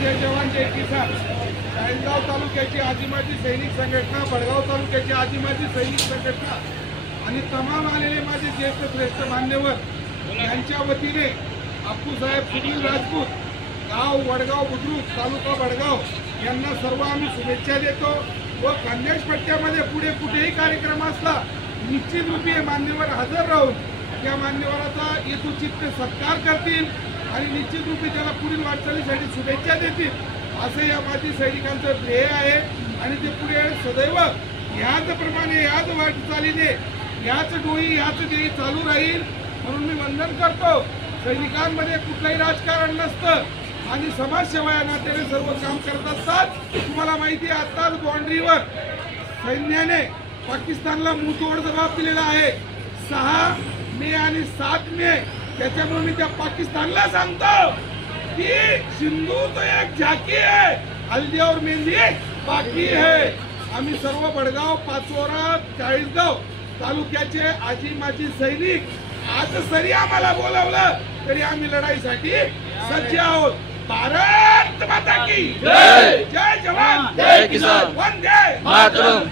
जय जवान जय किसान चाळीसगाव तालुक्याची आदिवासी सैनिक संघटना, बडगाव तालुक्याची आदिवासी सैनिक संघटना आणि तमाम आलेले माझे ज्येष्ठ श्रेष्ठ मान्यवर यांच्या वतीने अप्पूसाहेब सुनील राजपूत, गाव वडगाव बुद्रुक, तालुका बडगाव यांना सर्व आम्ही शुभेच्छा देतो व खानदेश पट्ट्यामध्ये पुढे कुठेही कार्यक्रम असला निश्चित रूपी मान्यवर हजर राहून त्या मान्यवराचा यथोचित सत्कार करतील आणि निश्चित रूपी त्याला पुढील वाटचालीसाठी शुभेच्छा देतील असे या माजी सैनिकांचं ध्येय आहे आणि ते पुढे सदैव याच प्रमाणे याच वाटचालीने याच डोळी याच ध्येय चालू राहील म्हणून मी वंदन करतो। सैनिकांमध्ये कुठलंही राजकारण नसतं आणि समाजसेवा या नात्याने सर्व काम करत असतात। तुम्हाला माहिती आहे आताच बाउंड्रीवर सैन्याने पाकिस्तानला मुंहतोड जबाब दिलेला आहे 6 मे आणि 7 मे। त्याच्यामुळे मी त्या पाकिस्तानला सांगतो कि सिंधू तो एक झाकी है, हल्दी और मेहंदी बाकी है। आम्ही सर्व बडगाव, पाचोरा, चाळीसगाव तालुक्याचे आजी माजी सैनिक आज जरी आम्हाला बोलावलं तरी आम्ही लढाईसाठी सज्ज आहोत। भारत माता की जय, जय जवान जय किसान, वंदे मातरम।